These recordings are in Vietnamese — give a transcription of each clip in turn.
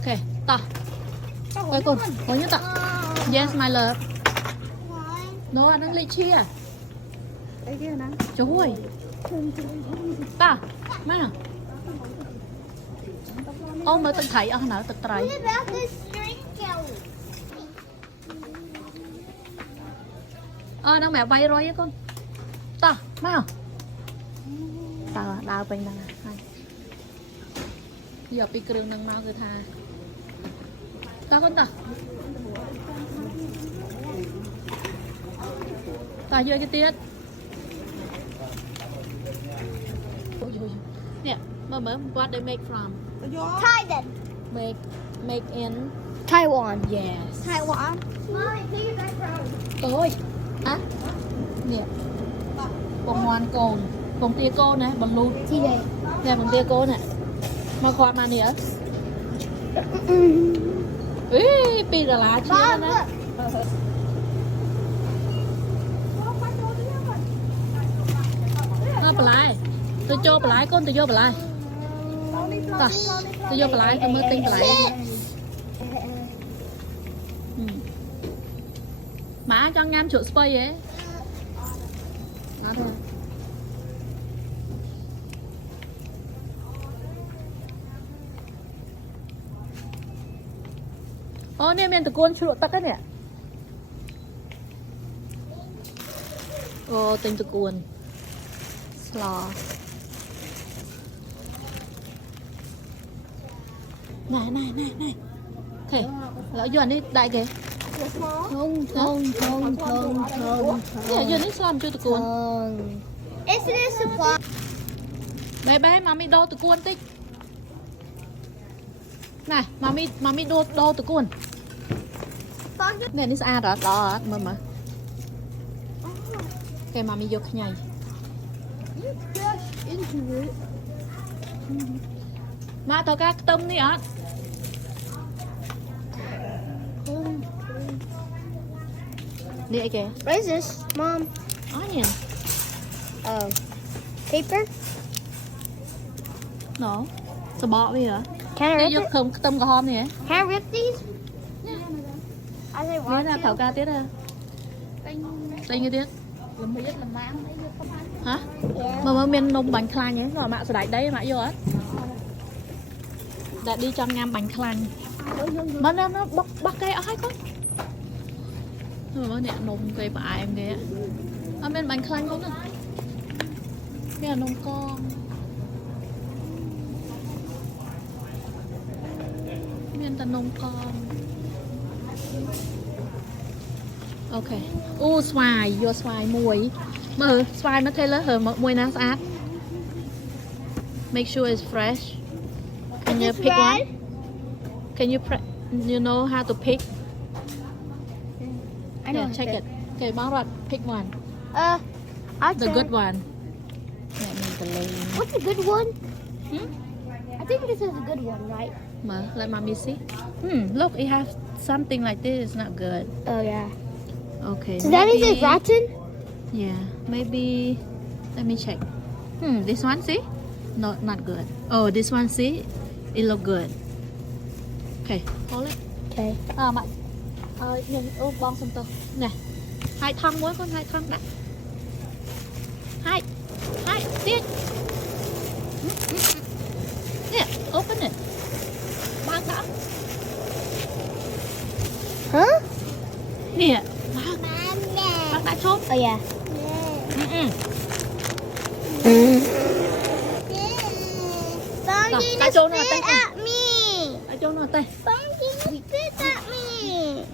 Ok, to. Quay con, có như tao. Yes, my love. No, anh đang lấy chia. Đây kia nè. Trời ơi. Ta, má nào. Ô, mới tự thấy, nào tự thấy. Đang mẹ bay rồi á con. Ta, má nào. Ta, đào bên này. Giờ bị kêu nâng mau cứ tha. Ta con ta. Ta vô cái tiết. Nè, mà what they make from? Thailand. Make in Taiwan. yes. Taiwan. Mommy, take it back from. Tôi. Á. Nè. Bông ngoan cồn, bông tia cô nè, bông luôn. Chi đây? Nè bông tia cô nè. Mà khoan mà nè. Ý, pi là lá chia nè. Bà lại. Tôi cho bà lại con, tôi vô bà lại. Tôi vô bà lại, tôi mới tin bà lại. Má cho ngam chuột spray vậy. Đó thôi. Ô, nè mình tụi con chuột tắc cái nè. Ô, tình tụi con. Slò. Này. Thế, lỡ dọn đi đại kìa. Không. Nè, dọn đi slò cho tụi con. Is this supply? Bé, mami đô tụi con tích. Này, mami đô tụi con. Nè, ní xa đó, đó, mà. Cái mami vô khá nhảy. Into it. Má tao cá tôm đi ạ. Đi kìa. What is this, Mom? Onion. Paper? No. Sao bỏ đi hả? Can I Đi rip vô it? không tôm cà hôm nè. Can I rip these? I say Nói want ra thảo to. ca tiết ha. Tên cái tiết. Hả? Yeah. Mà mình nông bánh khăn nhé. Rồi mạ sẽ đẩy đấy mạ vô hết. Đã đi cho ngam bánh khăn. Mà nó bắt cây ở hai con. Rồi mà nè nông cây bà em kìa. Ở bên bánh khăn con nè. Cái là nông con. Miền ta nông con. Ok. Xoài, vô xoài muối. Mà xoài nó thấy lớn hơn muối nó sát. Make sure it's fresh. Can you Is this pick one? red? Can you know how to pick? I know. Yeah, check it. Okay, bóng rồi, pick one. I'll The try. good one. Mẹ mình tờ lên. What's a good one? Hmm? I think this is a good one, right? Mở, let mommy see. Look, it has something like this. It's not good. Oh yeah. Okay. So that is maybe- it rotten? Yeah, maybe. Let me check. This one, see? No, not good. Oh, this one, see? It look good. Okay, hold it. Okay. Mạnh. Nhìn bong xong tơ. Nè. Hai thân mỗi con, hai thân đã. Hai, tiết. Nè, open it. Ba cả. Huh? Nè, bác đã chốt. Oh yeah. Rồi, đã chốt rồi, tay con. Đã chốt rồi, tay.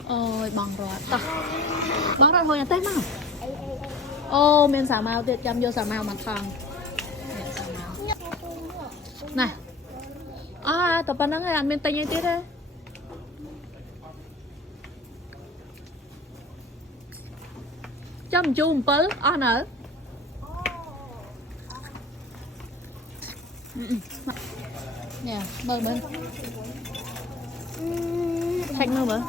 Ôi, bằng rồi. Tao. Bằng rồi thôi, tay mau. Ô, mình xả màu tiệt chăm vô xả màu mặt thằng. Này. Tập bản năng này ăn bên tay như tiết đấy. Chăm chùm bớt, nở. Nè, mơ bên. Thanh mơ bớt.